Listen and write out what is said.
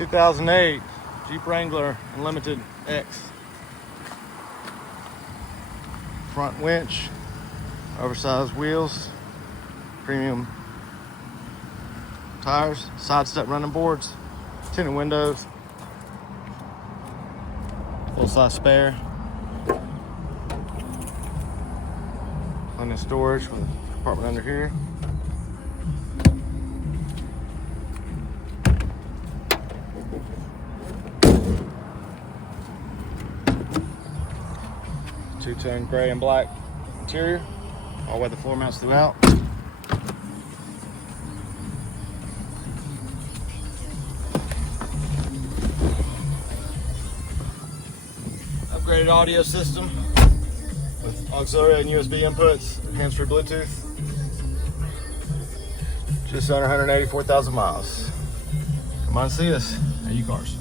2008 Jeep Wrangler Unlimited X. Front winch, oversized wheels, premium tires, side step running boards, tinted windows, full size spare, plenty of storage with a compartment under here. Two-tone gray and black interior, all weather floor mounts throughout. Upgraded audio system with auxiliary and USB inputs, hands-free Bluetooth. Just under 184,000 miles. Come on and see us at U-Cars.